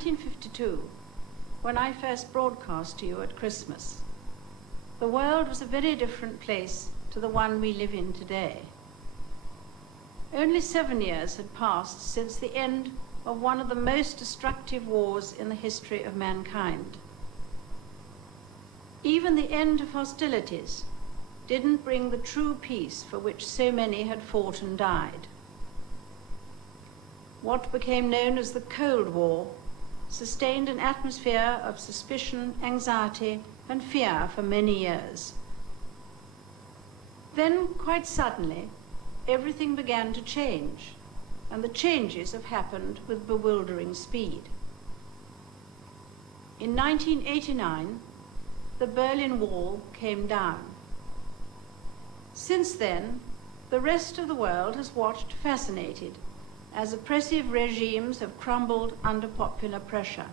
1952, when I first broadcast to you at Christmas, the world was a very different place to the one we live in today. Only 7 years had passed since the end of one of the most destructive wars in the history of mankind. Even the end of hostilities didn't bring the true peace for which so many had fought and died. What became known as the Cold War sustained an atmosphere of suspicion, anxiety, and fear for many years. Then, quite suddenly, everything began to change, and the changes have happened with bewildering speed. In 1989, the Berlin Wall came down. Since then, the rest of the world has watched fascinated as oppressive regimes have crumbled under popular pressure.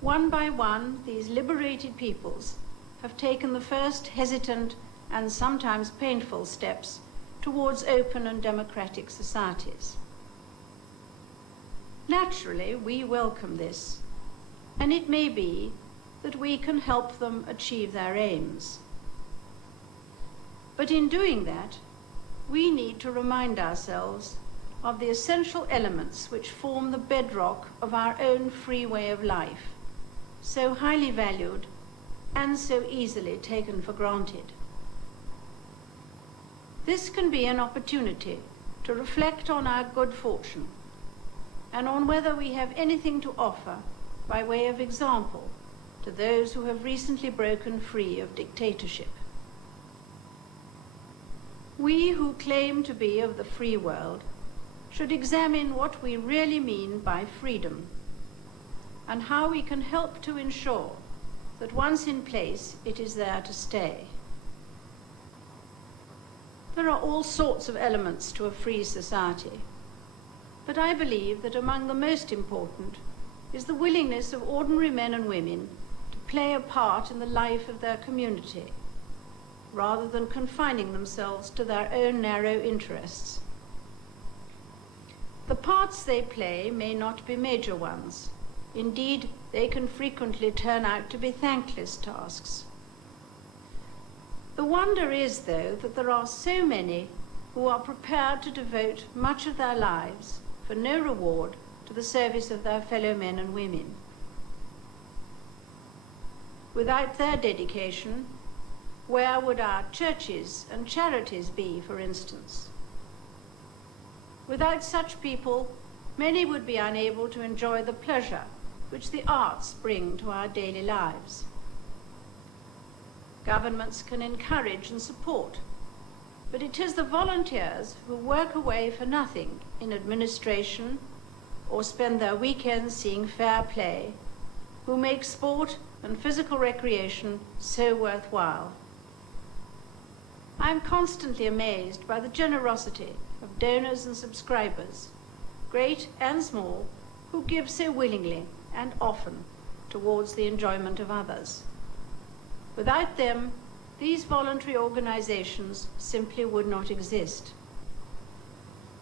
One by one, these liberated peoples have taken the first hesitant and sometimes painful steps towards open and democratic societies. Naturally, we welcome this, and it may be that we can help them achieve their aims. But in doing that, we need to remind ourselves of the essential elements which form the bedrock of our own free way of life, so highly valued and so easily taken for granted. This can be an opportunity to reflect on our good fortune and on whether we have anything to offer by way of example to those who have recently broken free of dictatorship. We who claim to be of the free world should examine what we really mean by freedom and how we can help to ensure that once in place, it is there to stay. There are all sorts of elements to a free society, but I believe that among the most important is the willingness of ordinary men and women to play a part in the life of their community, rather than confining themselves to their own narrow interests. The parts they play may not be major ones. Indeed, they can frequently turn out to be thankless tasks. The wonder is, though, that there are so many who are prepared to devote much of their lives for no reward to the service of their fellow men and women. Without their dedication, where would our churches and charities be, for instance? Without such people, many would be unable to enjoy the pleasure which the arts bring to our daily lives. Governments can encourage and support, but it is the volunteers who work away for nothing in administration or spend their weekends seeing fair play who make sport and physical recreation so worthwhile. I am constantly amazed by the generosity of donors and subscribers, great and small, who give so willingly and often towards the enjoyment of others. Without them, these voluntary organizations simply would not exist.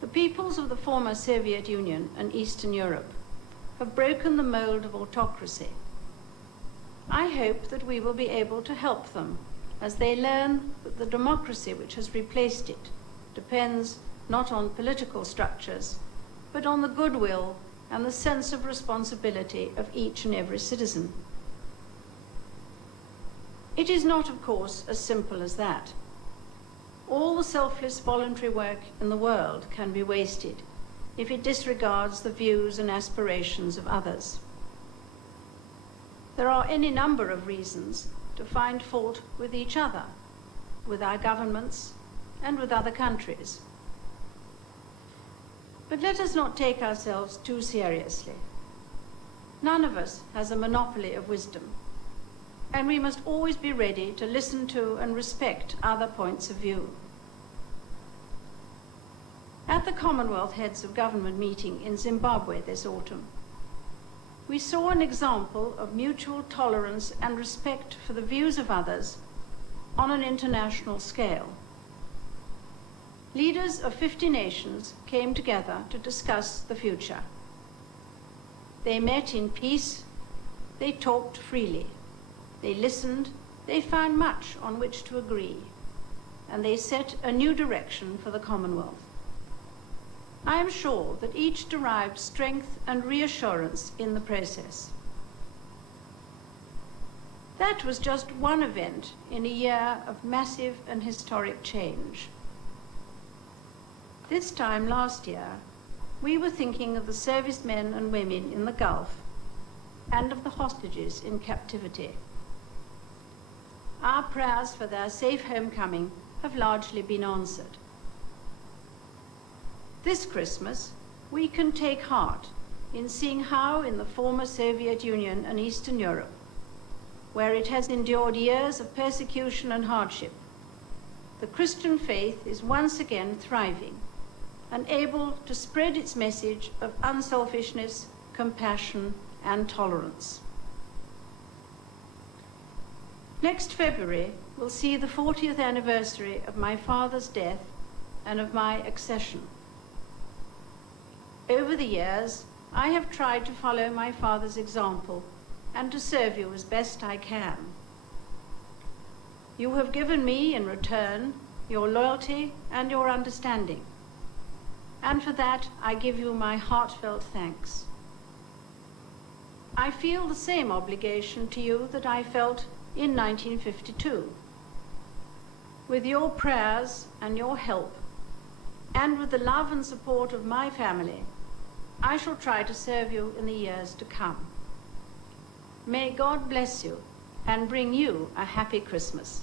The peoples of the former Soviet Union and Eastern Europe have broken the mold of autocracy. I hope that we will be able to help them as they learn that the democracy which has replaced it depends not on political structures, but on the goodwill and the sense of responsibility of each and every citizen. It is not, of course, as simple as that. All the selfless voluntary work in the world can be wasted if it disregards the views and aspirations of others. There are any number of reasons to find fault with each other, with our governments, and with other countries. But let us not take ourselves too seriously. None of us has a monopoly of wisdom, and we must always be ready to listen to and respect other points of view. At the Commonwealth Heads of Government meeting in Zimbabwe this autumn, we saw an example of mutual tolerance and respect for the views of others on an international scale. Leaders of 50 nations came together to discuss the future. They met in peace, they talked freely, they listened, they found much on which to agree, and they set a new direction for the Commonwealth. I am sure that each derived strength and reassurance in the process. That was just one event in a year of massive and historic change. This time last year, we were thinking of the servicemen and women in the Gulf and of the hostages in captivity. Our prayers for their safe homecoming have largely been answered. This Christmas, we can take heart in seeing how in the former Soviet Union and Eastern Europe, where it has endured years of persecution and hardship, the Christian faith is once again thriving and able to spread its message of unselfishness, compassion, and tolerance. Next February will see the 40th anniversary of my father's death and of my accession. Over the years, I have tried to follow my father's example and to serve you as best I can. You have given me in return your loyalty and your understanding, and for that I give you my heartfelt thanks. I feel the same obligation to you that I felt in 1952. With your prayers and your help, and with the love and support of my family, I shall try to serve you in the years to come. May God bless you and bring you a happy Christmas.